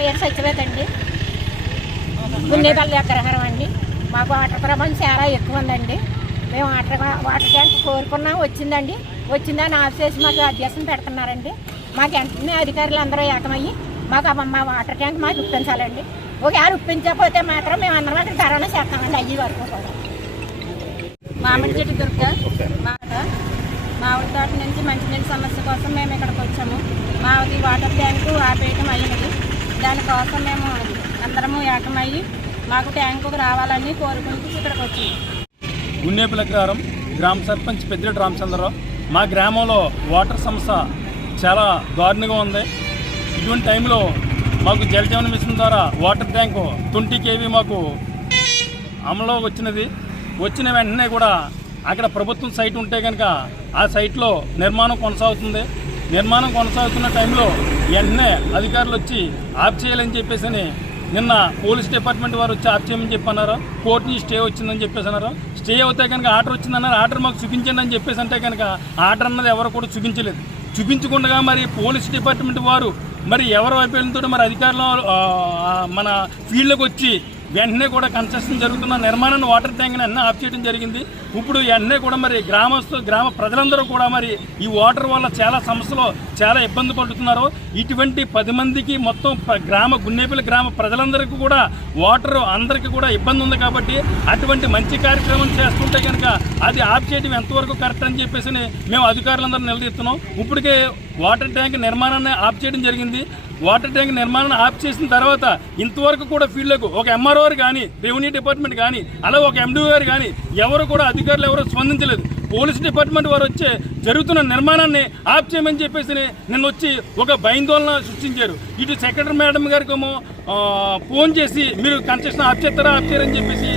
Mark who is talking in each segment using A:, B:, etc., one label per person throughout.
A: పేరు సత్యవేత అండి. గుండేపల్లి అగ్రహారం అండి. మాకు వాటర్ ప్రమాణం చాలా ఎక్కువ ఉందండి. మేము వాటర్ వాటర్ ట్యాంక్ కోరుకున్నాం వచ్చిందండి. వచ్చిందని ఆఫ్ చేసి మాకు అధ్యాసం పెడుతున్నారండి. మాకు వెంటనే అధికారులు అందరూ ఏకమయ్యి మాకు మా వాటర్ ట్యాంక్ మాకు ఇప్పించాలండి. ఒకవేళ ఇప్పించకపోతే మాత్రం మేము అందరం అక్కడ ధరణ చేస్తామండి అయ్యి వరకు కూడా.
B: మామిడి చెట్టు దుర్గ మాట మామిడి తోట నుంచి మంచినీళ్ళ సమస్య కోసం మేము ఇక్కడికి వచ్చాము. మాది వాటర్ ట్యాంకు ఆపేయటం అయినది దానికోసం మేము అందరము ఏకమయ్యి మాకు ట్యాంకు రావాలని కోరుకుంటూ ఇక్కడికి వచ్చింది
C: గున్నేపల్లి అగ్రహారం గ్రామ సర్పంచ్ పెద్దిరెడ్డి రామచంద్రరావు. మా గ్రామంలో వాటర్ సమస్య చాలా దారుణంగా ఉంది. ఇటువంటి టైంలో మాకు జలజీవన మిషన్ ద్వారా వాటర్ ట్యాంకు ట్వంటీ కేవీ మాకు అమలు వచ్చినది. వచ్చిన వెంటనే కూడా అక్కడ ప్రభుత్వం సైట్ ఉంటే కనుక ఆ సైట్లో నిర్మాణం కొనసాగుతుంది. నిర్మాణం కొనసాగుతున్న టైంలో వెంటనే అధికారులు వచ్చి ఆఫ్ చేయాలని చెప్పేసి నిన్న పోలీస్ డిపార్ట్మెంట్ వారు వచ్చి ఆఫ్ చేయమని చెప్పి అన్నారు కోర్టు నుంచి స్టే వచ్చిందని చెప్పేసి అన్నారు. స్టే అవుతే కనుక ఆర్డర్ వచ్చిందన్నారు. ఆర్డర్ మాకు చూపించండి అని చెప్పేసి అంటే కనుక ఆర్డర్ అన్నది ఎవరు కూడా చూపించలేదు. చూపించకుండా మరి పోలీస్ డిపార్ట్మెంట్ వారు మరి ఎవరు వైపు మరి అధికారులు మన ఫీల్డ్లోకి వచ్చి వెంటనే కూడా కన్స్ట్రక్షన్ జరుగుతున్న నిర్మాణాన్ని వాటర్ ట్యాంక్ని అన్నీ ఆఫ్ చేయడం జరిగింది. ఇప్పుడు వెంటనే కూడా మరి గ్రామస్తు గ్రామ ప్రజలందరూ కూడా మరి ఈ వాటర్ వల్ల చాలా సమస్యలు చాలా ఇబ్బంది పడుతున్నారు. ఇటువంటి పది మందికి మొత్తం ప- గ్రామ గున్నేపల్లి గ్రామ ప్రజలందరికీ కూడా వాటర్ అందరికీ కూడా ఇబ్బంది ఉంది కాబట్టి అటువంటి మంచి కార్యక్రమం చేస్తుంటే కనుక అది ఆఫ్ చేయడం ఎంతవరకు కరెక్ట్ అని చెప్పేసి మేము అధికారులందరూ నిలదీస్తున్నాం. ఇప్పటికే వాటర్ ట్యాంక్ నిర్మాణాన్ని ఆఫ్ చేయడం జరిగింది. వాటర్ ట్యాంక్ నిర్మాణాన్ని ఆఫ్ చేసిన తర్వాత ఇంతవరకు కూడా ఫీల్డ్లకు ఒక ఎంఆర్ఓ కానీ రెవెన్యూ డిపార్ట్మెంట్ కానీ అలాగే ఒక ఎండిఓ గారు కానీ ఎవరు కూడా అధికారులు ఎవరు స్పందించలేదు. పోలీస్ డిపార్ట్మెంట్ వారు వచ్చే జరుగుతున్న నిర్మాణాన్ని ఆఫ్ చేయమని చెప్పేసి నిన్న వచ్చి ఒక భయాందోళన సృష్టించారు. ఇటు సెక్రటరీ మేడం గారికి ఏమో ఫోన్ చేసి మీరు కన్స్ట్రక్షన్ ఆఫ్ చేస్తారా ఆఫ్ చేయరని చెప్పేసి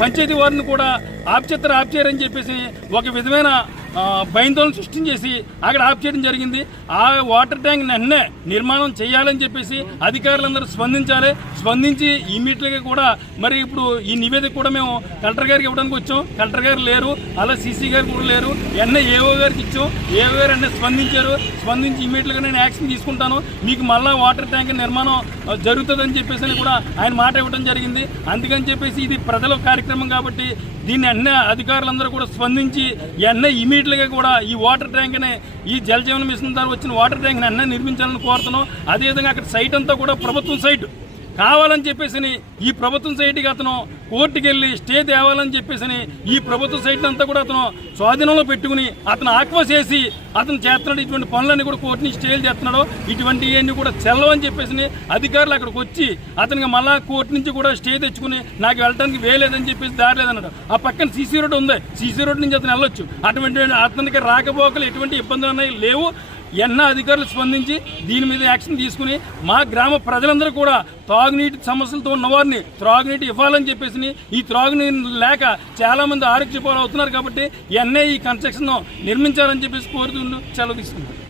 C: పంచాయతీ వారిని కూడా ఆఫ్ చేస్తారా ఆఫ్ చేయరని చెప్పేసి ఒక విధమైన ఆ, సృష్టించేసి అక్కడ ఆఫ్ చేయడం జరిగింది. ఆ వాటర్ ట్యాంక్ వెంటనే నిర్మాణం చేయాలని చెప్పేసి అధికారులందరూ స్పందించాలి. స్పందించి ఇమీడియట్గా కూడా మరి ఇప్పుడు ఈ నివేదిక కూడా మేము కలెక్టర్ గారికి ఇవ్వడానికి వచ్చాం. కలెక్టర్ గారు లేరు. అలా సీసీ గారు కూడా లేరు. ఎన్నే ఏఓ గారికి ఇచ్చాం. ఏఓ గారు అన్నీ స్పందించారు. స్పందించి ఇమీడియట్గా నేను యాక్షన్ తీసుకుంటాను. మీకు మళ్ళా వాటర్ ట్యాంక్ నిర్మాణం జరుగుతుందని చెప్పేసి అని కూడా ఆయన మాట ఇవ్వడం జరిగింది. అందుకని చెప్పేసి ఇది ప్రజల కార్యక్రమం కాబట్టి దీన్ని అన్నీ అధికారులందరూ కూడా స్పందించి ఎన్న అన్నింటిగా కూడా ఈ వాటర్ ట్యాంక్ని ఈ జలజీవన మిషన్ ద్వారా వచ్చిన వాటర్ ట్యాంక్ని అన్నీ నిర్మించాలని కోరుతున్నాం. అదేవిధంగా అక్కడ సైట్ అంతా కూడా ప్రభుత్వం సైట్. కావాలని చెప్పేసి ఈ ప్రభుత్వం సైట్కి అతను కోర్టుకి వెళ్ళి స్టే తేవాలని చెప్పేసి ఈ ప్రభుత్వ సైట్ అంతా కూడా అతను స్వాధీనంలో పెట్టుకుని అతను ఆక్వ చేసి అతను చేస్తున్నాడు ఇటువంటి పనులన్నీ కూడా కోర్టుని స్టేలు చేస్తున్నాడు ఇటువంటి ఇవన్నీ కూడా చెల్లవని చెప్పేసి అధికారులు అక్కడికి వచ్చి అతనికి మళ్ళా కోర్టు నుంచి కూడా స్టే తెచ్చుకుని నాకు వెళ్ళడానికి వేయలేదని చెప్పేసి దారి లేదన్నాడు ఆ పక్కన సీసీ రోడ్ ఉంది సీసీ రోడ్ నుంచి అతను వెళ్ళొచ్చు. అటువంటి అతనికి రాకపోకలు ఎటువంటి ఇబ్బందులు అనేవి లేవు. ఎన్నో అధికారులు స్పందించి దీని మీద యాక్షన్ తీసుకుని మా గ్రామ ప్రజలందరూ కూడా త్రాగునీటి సమస్యలతో ఉన్నవారిని త్రాగునీటి ఇవ్వాలని చెప్పేసి ఈ త్రాగునీరు లేక చాలా మంది ఆరోగ్య అవుతున్నారు కాబట్టి ఎన్ఏ ఈ కన్స్ట్రక్షన్ నిర్మించాలని చెప్పేసి కోరుతుంటూ సెలవు తీసుకుంటారు